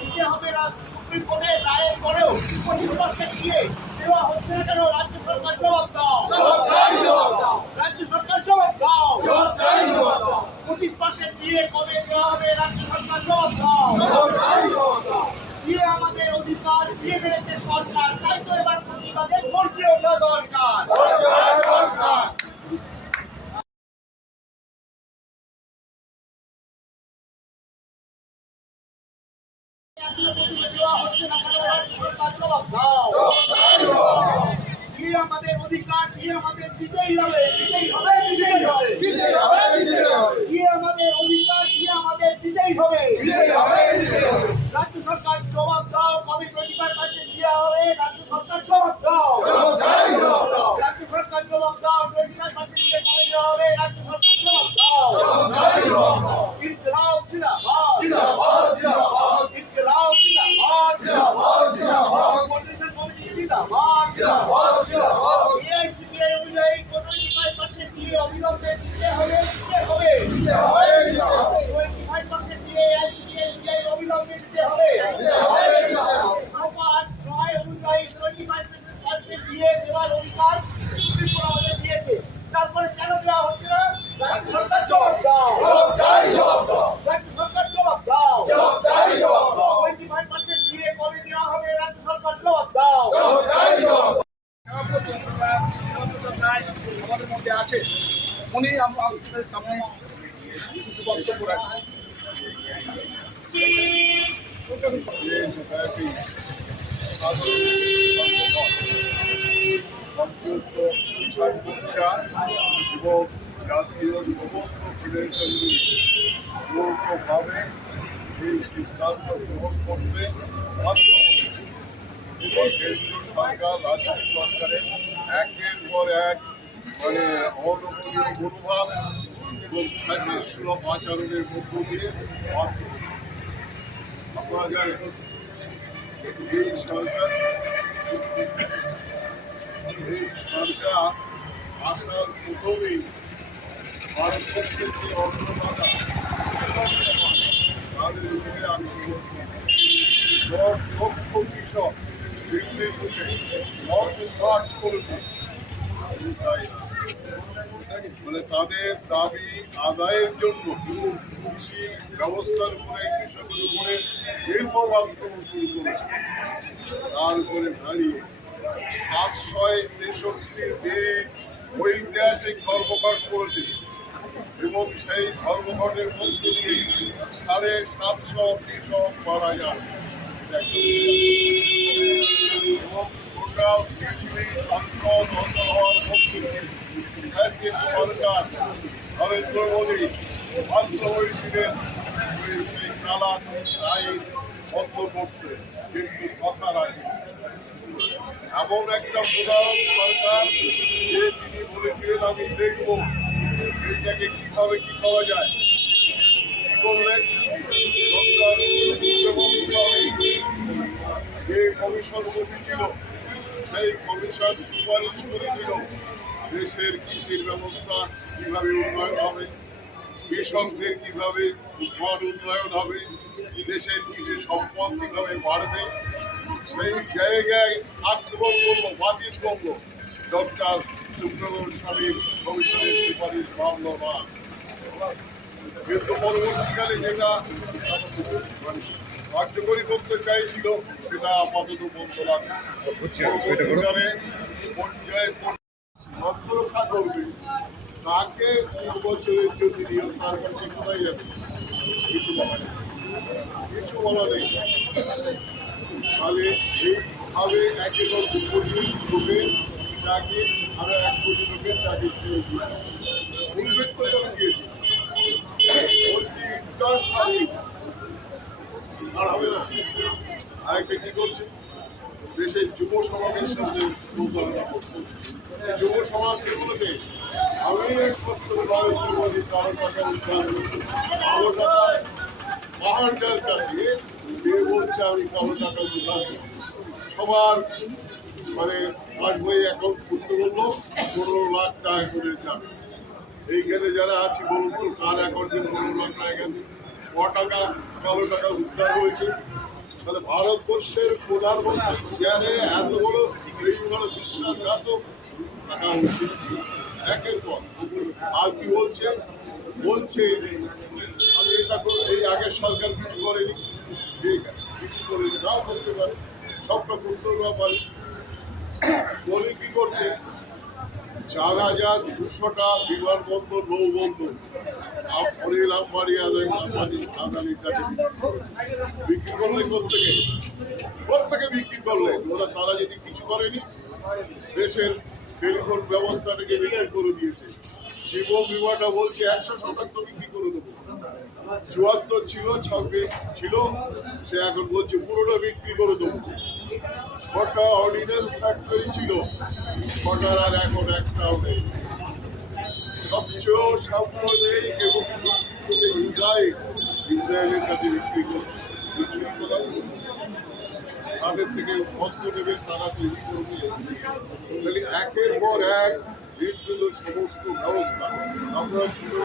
দিতে হবে সুপ্রিম কোর্টের রায়ের পরেও 25% দিয়ে দেওয়া হচ্ছে না কেন? রাজ্য সরকার জবাব দাও, রাজ্য সরকার জবাব দাও। 25% দিয়ে কবে দেওয়া হবে? রাজ্য সরকার জবাব দাও। দিয়ে আমাদের অধিকার দিয়ে ফেলেছে সরকার, তাই তো এবার প্রতিবাদের গর্জে ওঠা দরকার। দেওয়া হচ্ছে না কেন? রাজ্য সরকার জবাব দাও। দিয়ে আমাদের অধিকার দিয়ে আমাদের দিতেই হবে, দিতেই হবে, দিতেই হবে, দিয়ে আমাদের অধিকার দিয়ে আমাদের দিতেই হবে। রাজ্য সরকার জবাব দাও, কবে 25% দেওয়া হবে? রাজ্য সরকার জবাব দাও, রাজ্য সরকার জবাব দাও। 25% দিয়ে কবে দেওয়া হবে? রাজ্য সরকার জবাব দাও। ইনকলাব জিন্দাবাদ, ইনকলাব জিন্দাবাদ, কোঅর্ডিনেশন কমিটি জিন্দাবাদ। এআইসিপিআই অনুযায়ী 25% দিয়ে অবিলম্বে দিতে হবে, দিতে হবে, 25% দিয়ে এআইসিপিআই অনুযায়ী অবিলম্বে দিতে হবে। নয় অনুযায়ী 25% দিয়ে দেওয়ার অধিকার সুপ্রিম কোর্ট আমাদের দিয়েছে, তারপরে কেন দেওয়া হচ্ছে না? রাজ্য সরকার জবাব দাও, রাজ্য সরকার জবাব দাও। 25% দিয়ে কবে দেওয়া হবে? রাজ্য সরকার জবাব দাও। আমাদের মধ্যে আছে, উনি আপনাদের সামনে কিছু বক্তব্য রাখছেন। এবং জাতীয় সমস্ত ফেডারেশনগুলি যৌথভাবে এই সিদ্ধান্ত গ্রহণ করতে বাধ্য হচ্ছে এবং কেন্দ্রীয় সরকার রাজ্য সরকারের একের পর এক অনবরীয় মনোভাব এবং ফ্যাসিস্টসুলভ আচরণের মধ্য দিয়ে বাধ্য। আপনারা জানেন এই সরকার আসার প্রথমেই ভারতবর্ষের যে অন্নদাতা তাদের উপরে আক্রমণ করে 10 লক্ষ কৃষক দিল্লির বুকে মার্চ করেছে। তাদের দাবি আদায়ের জন্য কৃষি ব্যবস্থার উপরে কৃষকের উপরে নির্মম আক্রমণ শুরু করেছে। তার উপরে দাঁড়িয়ে 763 ঐতিহাসিক ধর্মঘট করেছে এবং সেই ধর্মঘটের মধ্য দিয়ে 750 কৃষক মারা যায় এবং গোটা পৃথিবীর সংসদ অচল হওয়ার মধ্য দিয়ে সরকার নরেন্দ্র মোদী বাধ্য হয়েছিলেন সেই কালা আইন বন্ধ করতে, কিন্তু কথা রাখে এমন একটা প্রধান সরকার যে তিনি বলেছিলেন আমি দেখব এইটাকে কিভাবে কি করা যায়। কি করলেন? যে কমিশন গঠিত সেই কমিশন সুপারিশ করেছিল দেশের কৃষির ব্যবস্থা কিভাবে উন্নয়ন হবে, কৃষকদের কিভাবে উন্নয়ন হবে, দেশের কৃষি সম্পদ কিভাবে বাড়বে। সেই জায়গায় আক্রমণ করলো, বাতিল করলো ডক্টর সুব্রমণ্যম স্বামীর কমিশনের সুপারিশ মানল না। কিন্তু পরবর্তীকালে যেটা কার্যকরী করতে চাইছিল সেটা আপাতত বন্ধ রাখা। পরবর্তীকালে পর্যায়ে আত্মরক্ষা করবে তাকে 3 বছরের জন্য নিয়োগ, তার কাছে কোথায় যাবে? কিছু বলা নেই, কিছু বলা নেই। তাহলে এইভাবে 1 কোটি লোকের চাকরি আরো 1 কোটি লোকের চাকরি পেয়ে গিয়েছে। উল্লেখ করে আমি দিয়েছি, বলছি ইন্টার্ন সার্ভিস আর হবে না। আরেকটা কি করছে? দেশের যুব সমাজের সাথে প্রতারণা করছে। যুব সমাজকে বলেছে আমি একমাত্র নরেন্দ্র মোদী কারো টাকা উদ্ধার করছি, কারো টাকা পাহাড়টার কাছে সে বলছে আমি কারো টাকা উদ্ধার করছি। সবার পাসবই অ্যাকাউন্ট খুলতে বললো 15 লাখ টাকা করে যাবে। এইখানে যারা আছি বলুন তো কার অ্যাকাউন্টে 15 লাখ টাকা গেছে? ক টাকা কালো টাকা উদ্ধার হয়েছে? তাহলে ভারতবর্ষের প্রধানমন্ত্রীর চেয়ারে এত বড় এইভাবে বিশ্বাসঘাতক থাকা উচিত একের পর। আর কি বলছে আমি এটা এই আগের সরকার কিছু করেনি, ঠিক আছে, কিছু করেনি, নাও করতে পারে, সবটা করতে পারে। বলে কি করছে 4,200টা বিমানবন্দর নৌবন্দর অনিল আম্বানি আদানির কাছে বিক্রি করলে কোথেকে বিক্রি করলে? তারা যদি কিছু করেনি, দেশের টেলিফোন ব্যবস্থাটাকে বিক্রি করে দিয়েছে। শিবম বিমাটা বলছে 100% বিক্রি করে দেবো। 74 ছিল সে এখন বলছে পুরোটা বিক্রি করে দেবো। 6টা অর্ডিন্যান্স ফ্যাক্টরি ছিল, 6টার আর এখন একটাও নেই। সবচেয়ে সাম্প্রদায়িক এবং ইসরায়েলের কাছে বিক্রি করছে। তাদের থেকে অস্ত্র নেবে, তারা তৈরি করবে। একের পর এক সমস্ত ব্যবস্থা আমরা